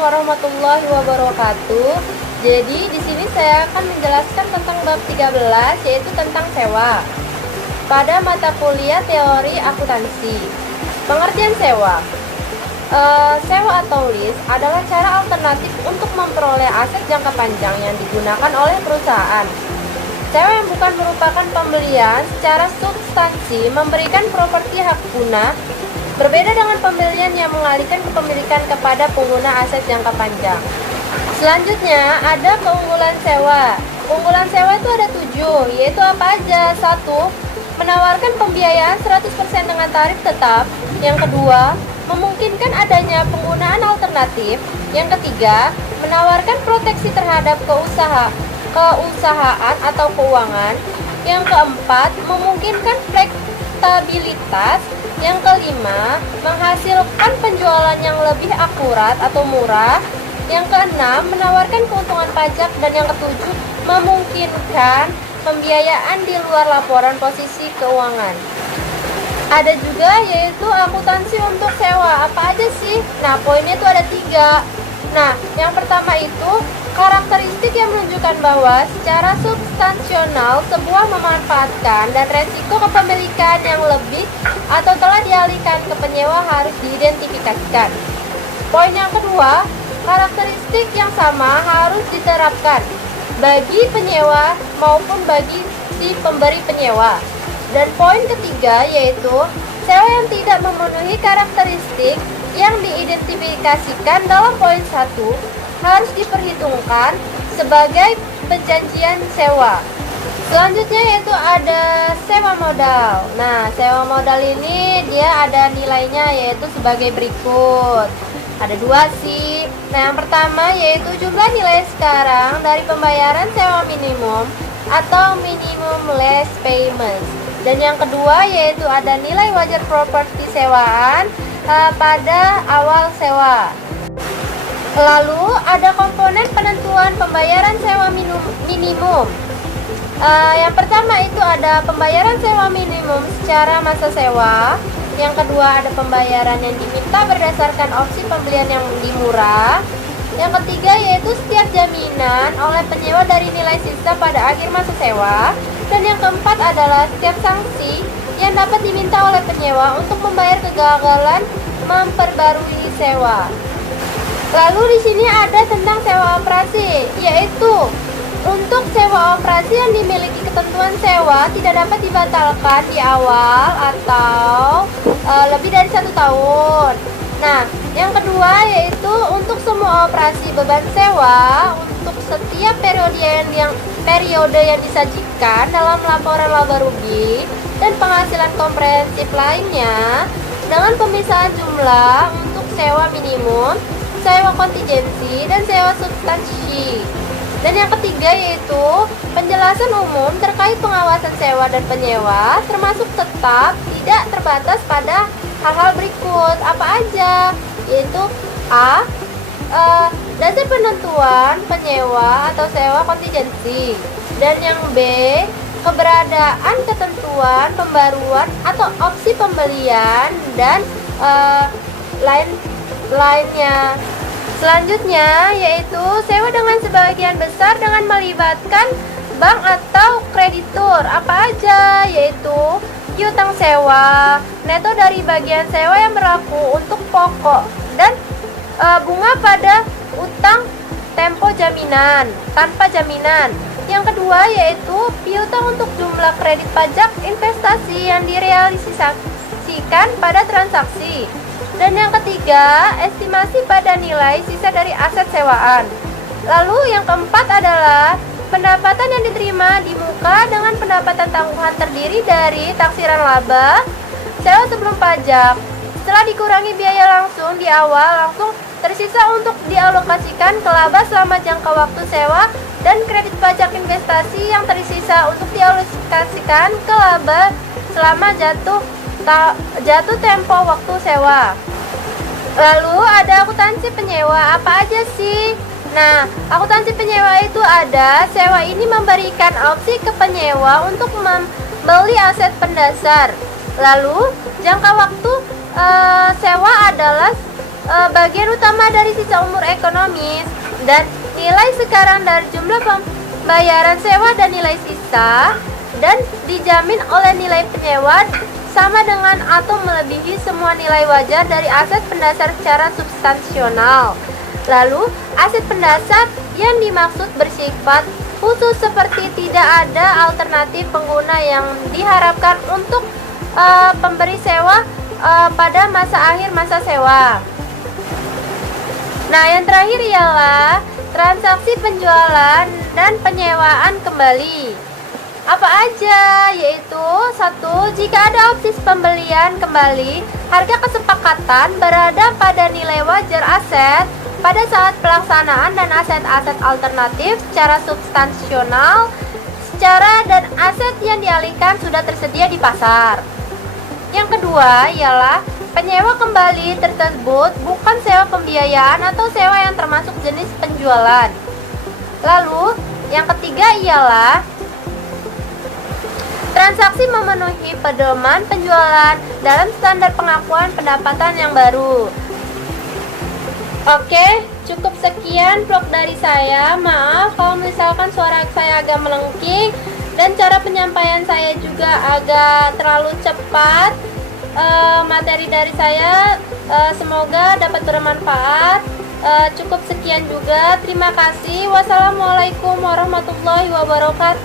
warahmatullahi wabarakatuh. Jadi di sini saya akan menjelaskan tentang bab 13, yaitu tentang sewa. Pada mata kuliah teori akuntansi. Pengertian sewa. Sewa atau lease adalah cara alternatif untuk memperoleh aset jangka panjang yang digunakan oleh perusahaan. Sewa yang bukan merupakan pembelian secara substansi memberikan properti hak guna, berbeda dengan pembelian yang mengalihkan kepemilikan kepada pengguna aset jangka panjang. Selanjutnya ada keunggulan sewa. Keunggulan sewa itu ada 7, yaitu apa aja? 1. Menawarkan pembiayaan 100% dengan tarif tetap. Yang kedua, memungkinkan adanya penggunaan alternatif. Yang ketiga, menawarkan proteksi terhadap keusahaan atau keuangan. Yang keempat, memungkinkan fleksibilitas. Yang kelima, menghasilkan penjualan yang lebih akurat atau murah. Yang keenam, menawarkan keuntungan pajak. Dan yang ketujuh, memungkinkan pembiayaan di luar laporan posisi keuangan. Ada juga yaitu akuntansi untuk sewa. Apa aja sih? Nah, poinnya itu ada 3. Nah, yang pertama itu karakteristik yang menunjukkan bahwa secara substansional sebuah memanfaatkan dan resiko kepemilikan yang lebih atau telah dialihkan ke penyewa harus diidentifikasikan. Poin yang kedua, karakteristik yang sama harus diterapkan bagi penyewa maupun bagi si pemberi penyewa. Dan poin ketiga yaitu sewa yang tidak memenuhi karakteristik yang diidentifikasikan dalam poin 1 harus diperhitungkan sebagai perjanjian sewa. Selanjutnya yaitu ada sewa modal. Nah, sewa modal ini dia ada nilainya yaitu sebagai berikut. Ada 2 sih. Nah, yang pertama yaitu jumlah nilai sekarang dari pembayaran sewa minimum atau minimum lease payment. Dan yang kedua yaitu ada nilai wajar properti sewaan pada awal sewa. Lalu ada komponen penentuan pembayaran sewa minimum. Yang pertama itu ada pembayaran sewa minimum secara masa sewa. Yang kedua ada pembayaran yang diminta berdasarkan opsi pembelian yang lebih murah. Yang ketiga yaitu setiap jaminan oleh penyewa dari nilai sisa pada akhir masa sewa. Dan yang keempat adalah setiap sanksi yang dapat diminta oleh penyewa untuk membayar kegagalan memperbarui sewa. Lalu di sini ada tentang sewa operasi, yaitu untuk sewa operasi yang dimiliki ketentuan sewa tidak dapat dibatalkan di awal atau lebih dari 1 tahun. Nah, yang kedua yaitu untuk semua operasi beban sewa untuk setiap periode yang disajikan dalam laporan laba rugi dan penghasilan komprehensif lainnya dengan pemisahan jumlah untuk sewa minimum, sewa kontingensi, dan sewa substansi. Dan yang ketiga yaitu penjelasan umum terkait pengawasan sewa dan penyewa termasuk tetap tidak terbatas pada hal-hal berikut. Apa aja? Yaitu A. Dasar penentuan penyewa atau sewa kontingensi. Dan yang B. Keberadaan ketentuan pembaruan atau opsi pembelian dan lainnya. Selanjutnya yaitu sewa dengan sebagian besar dengan melibatkan bank atau kreditur. Apa aja? Yaitu piutang sewa, neto dari bagian sewa yang berlaku untuk pokok dan bunga pada utang tempo jaminan tanpa jaminan. Yang kedua yaitu piutang untuk jumlah kredit pajak investasi yang direalisasikan pada transaksi. Dan yang ketiga, estimasi pada nilai sisa dari aset sewaan. Lalu yang keempat adalah pendapatan yang diterima di muka dengan pendapatan tanggungan terdiri dari taksiran laba, sewa sebelum pajak. Setelah dikurangi biaya langsung di awal, langsung tersisa untuk dialokasikan ke laba selama jangka waktu sewa dan kredit pajak investasi yang tersisa untuk dialokasikan ke laba selama jatuh tempo waktu sewa. Lalu ada akuntansi penyewa. Apa aja sih? Nah, akuntansi penyewa itu ada sewa ini memberikan opsi ke penyewa untuk membeli aset pendasar. Lalu jangka waktu sewa adalah bagian utama dari sisa umur ekonomis, dan nilai sekarang dari jumlah pembayaran sewa dan nilai sisa, dan dijamin oleh nilai penyewa sama dengan atau melebihi semua nilai wajar dari aset pendasar secara substansional. Lalu, aset pendasar yang dimaksud bersifat khusus seperti tidak ada alternatif pengguna yang diharapkan untuk pemberi sewa pada masa akhir masa sewa. Nah, yang terakhir ialah transaksi penjualan dan penyewaan kembali. Apa aja? Yaitu 1. Jika ada opsi pembelian kembali, harga kesepakatan berada pada nilai wajar aset pada saat pelaksanaan dan aset-aset alternatif secara substansional secara dan aset yang dialihkan sudah tersedia di pasar. Yang kedua ialah penyewa kembali tersebut bukan sewa pembiayaan atau sewa yang termasuk jenis penjualan. Lalu, yang ketiga ialah transaksi memenuhi pedoman penjualan dalam standar pengakuan pendapatan yang baru. Oke, cukup sekian vlog dari saya. Maaf kalau misalkan suara saya agak melengking dan cara penyampaian saya juga agak terlalu cepat. Materi dari saya semoga dapat bermanfaat. Cukup sekian juga. Terima kasih. Wassalamualaikum warahmatullahi wabarakatuh.